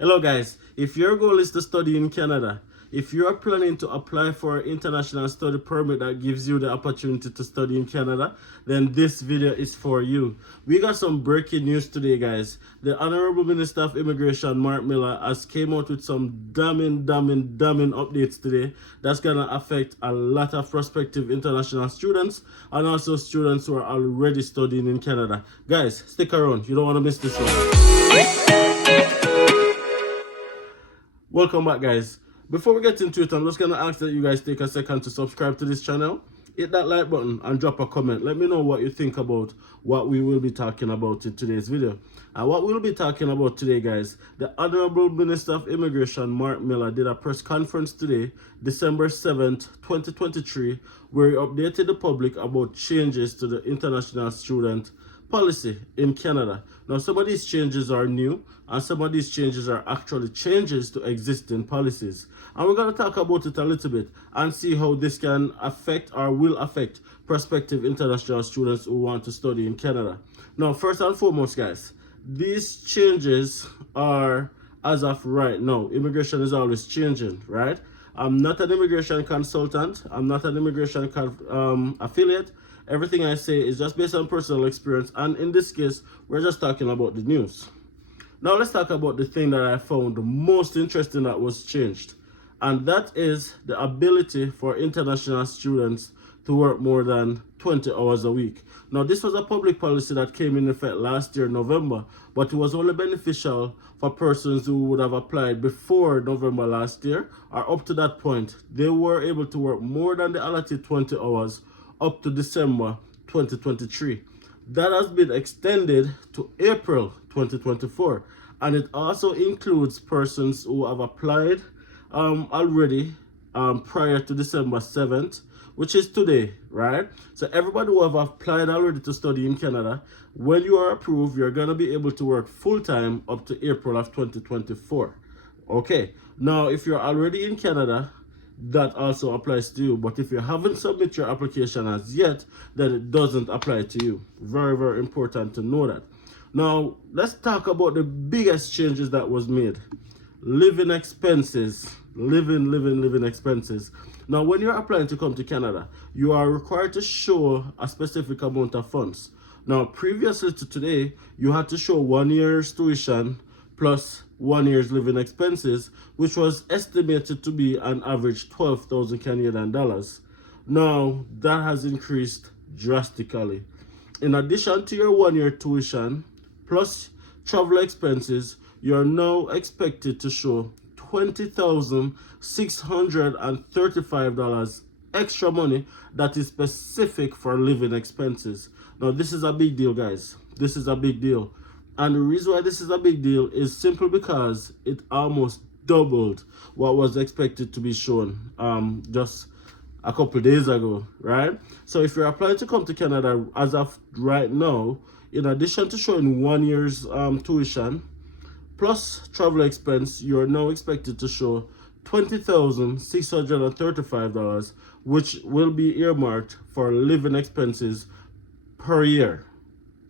Hello guys, if your goal is to study in Canada, if you are planning to apply for an international study permit that gives you the opportunity to study in Canada, then this video is for you. We got some breaking news today, guys. The Honorable Minister of Immigration, Mark Miller, has came out with some damning updates today that's gonna affect a lot of prospective international students and also students who are already studying in Canada. Guys, stick around. You don't want to miss this one. Welcome back, guys. Before we get into it, I'm just going to ask that you guys take a second to subscribe to this channel, hit that like button and drop a comment. Let me know what you think about what we will be talking about in today's video. And what we'll be talking about today, guys, the Honorable Minister of Immigration, Mark Miller, did a press conference today, December 7th, 2023, where he updated the public about changes to the international student policy in Canada. Now, some of these changes are new and some of these changes are actually changes to existing policies. And we're going to talk about it a little bit and see how this can affect or will affect prospective international students who want to study in Canada. Now, first and foremost, guys, these changes are, as of right now, immigration is always changing, right? I'm not an immigration consultant. I'm not an immigration affiliate. Everything I say is just based on personal experience, and in this case, we're just talking about the news. Now let's talk about the thing that I found the most interesting that was changed, and that is the ability for international students to work more than 20 hours a week. Now, this was a public policy that came in effect last year, November, but it was only beneficial for persons who would have applied before November last year, or up to that point. They were able to work more than the allotted 20 hours up to December 2023. That has been extended to April 2024, and it also includes persons who have applied already prior to December 7th, which is today, right? So everybody who have applied already to study in Canada, when you are approved, you're going to be able to work full-time up to April of 2024. Okay, now if you're already in Canada, that also applies to you. But if you haven't submitted your application as yet, then it doesn't apply to you. Very important to know that. Now, let's talk about the biggest changes that was made. Living expenses. Living expenses. Now, when you're applying to come to Canada, you are required to show a specific amount of funds. Now, previously to today, you had to show 1 year's tuition plus 1 year's living expenses, which was estimated to be an average 12,000 Canadian dollars. Now, that has increased drastically. In addition to your 1 year tuition plus travel expenses, you are now expected to show $20,635 extra money that is specific for living expenses. Now, this is a big deal, guys. This is a big deal. And the reason why this is a big deal is simply because it almost doubled what was expected to be shown just a couple days ago, right? So if you're applying to come to Canada as of right now, in addition to showing 1 year's tuition plus travel expense, you're now expected to show $20,635, which will be earmarked for living expenses per year.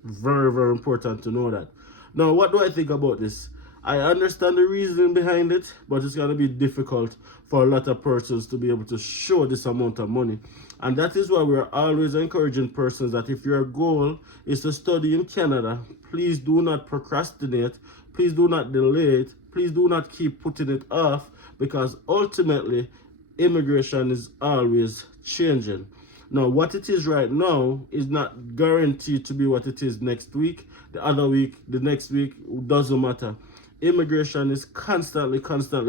Very important to know that. Now, what do I think about this? I understand the reasoning behind it, but it's going to be difficult for a lot of persons to be able to show this amount of money. And that is why we're always encouraging persons that if your goal is to study in Canada, please do not procrastinate, please do not delay it, please do not keep putting it off, because ultimately immigration is always changing. Now, what it is right now is not guaranteed to be what it is next week, the other week, the next week. It doesn't matter. Immigration is constantly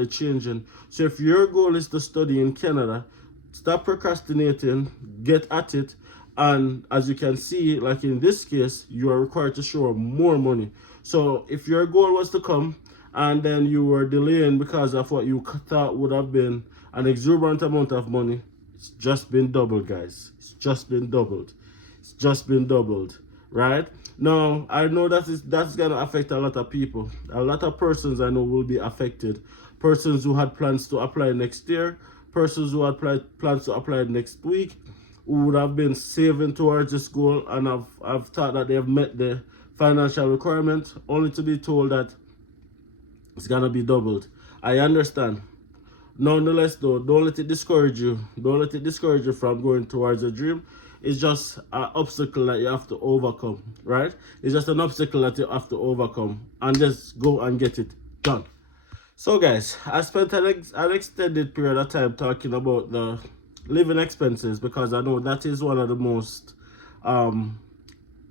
changing. So if your goal is to study in Canada, stop procrastinating, get at it. And as you can see, like in this case, you are required to show more money. So if your goal was to come and then you were delaying because of what you thought would have been an exorbitant amount of money, it's just been doubled, guys. It's just been doubled. It's just been doubled, right? Now, I know that's going to affect a lot of people. A lot of persons I know will be affected. Persons who had plans to apply next year, persons who had plans to apply next week, who would have been saving towards this goal and have thought that they have met the financial requirement, only to be told that It's gonna be doubled. I understand. Nonetheless, though, don't let it discourage you. Don't let it discourage you from going towards your dream. It's just an obstacle that you have to overcome, right? It's just an obstacle that you have to overcome, and just go and get it done. So, guys, I spent an extended period of time talking about the living expenses, because I know that is one of the most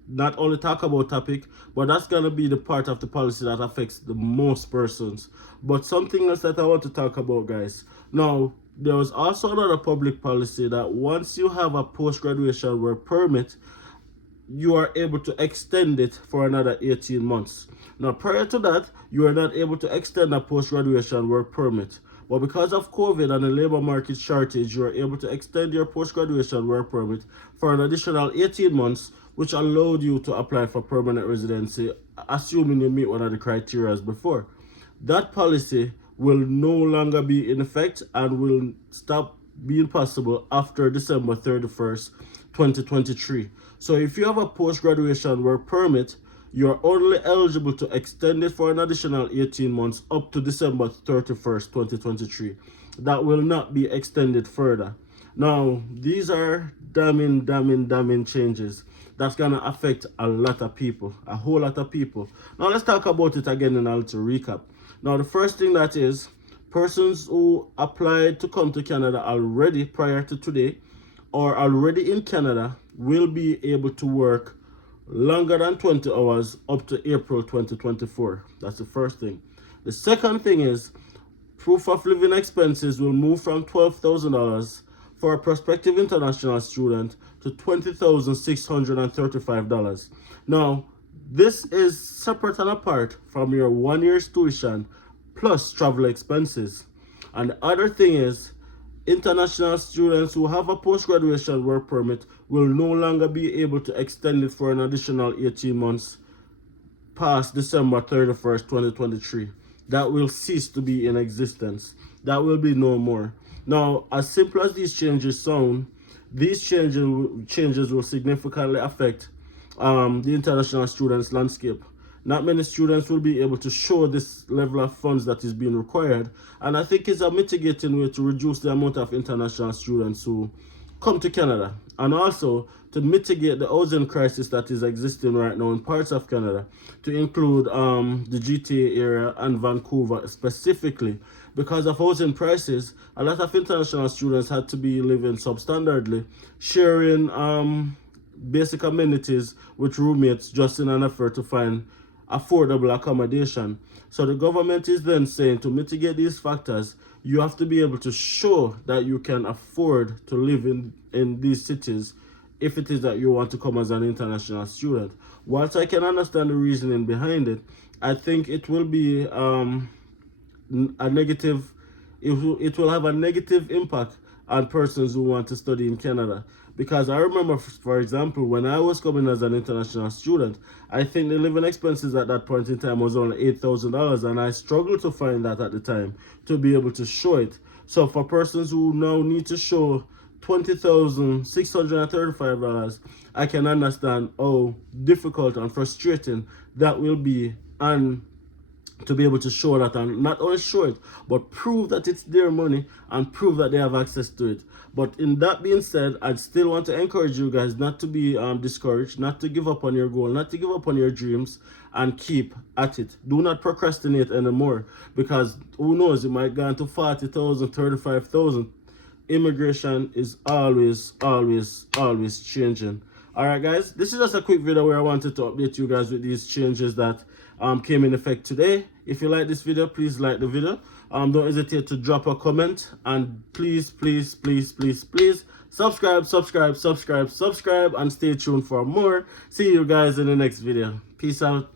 not only talk about topic, but that's gonna be the part of the policy that affects the most persons. But something else that I want to talk about, guys. Now, there was also another public policy that once you have a post-graduation work permit, you are able to extend it for another 18 months. Now, prior to that, you are not able to extend a post-graduation work permit. But because of COVID and the labor market shortage, you are able to extend your post-graduation work permit for an additional 18 months, which allowed you to apply for permanent residency, assuming you meet one of the criteria as before. That policy will no longer be in effect and will stop being possible after December 31st, 2023. So if you have a post-graduation work permit, you're only eligible to extend it for an additional 18 months up to December 31st, 2023. That will not be extended further. Now, these are damning changes that's gonna affect a lot of people, a whole lot of people. Now, let's talk about it again in a little recap. Now, the first thing that is, persons who applied to come to Canada already prior to today or already in Canada will be able to work longer than 20 hours up to April 2024. That's the first thing. The second thing is, proof of living expenses will move from $12,000 for a prospective international student to $20,635. Now, this is separate and apart from your 1 year's tuition plus travel expenses. And the other thing is, international students who have a post-graduation work permit will no longer be able to extend it for an additional 18 months past December 31st, 2023. That will cease to be in existence. That will be no more. Now, as simple as these changes sound, these changes will significantly affect the international students landscape. Not many students will be able to show this level of funds that is being required, and I think it's a mitigating way to reduce the amount of international students who come to Canada, and also to mitigate the housing crisis that is existing right now in parts of Canada, to include the GTA area and Vancouver specifically. Because of housing prices, a lot of international students had to be living substandardly, sharing basic amenities with roommates just in an effort to find affordable accommodation. So the government is then saying, to mitigate these factors, you have to be able to show that you can afford to live in these cities if it is that you want to come as an international student. Whilst I can understand the reasoning behind it, I think it will be a negative, it will have a negative impact on persons who want to study in Canada. Because I remember, for example, when I was coming as an international student, I think the living expenses at that point in time was only $8,000, and I struggled to find that at the time to be able to show it. So for persons who now need to show $20,635, I can understand how difficult and frustrating that will be, and to be able to show that, and not only show it, but prove that it's their money and prove that they have access to it. But in that being said, I still want to encourage you guys not to be discouraged, not to give up on your goal, not to give up on your dreams, and keep at it. Do not procrastinate anymore, because who knows, you might go into 40,000, 35,000. Immigration is always changing. All right, guys, this is just a quick video where I wanted to update you guys with these changes that came in effect today. If you like this video, please like the video. Don't hesitate to drop a comment, and please subscribe, and stay tuned for more. See you guys in the next video. Peace out.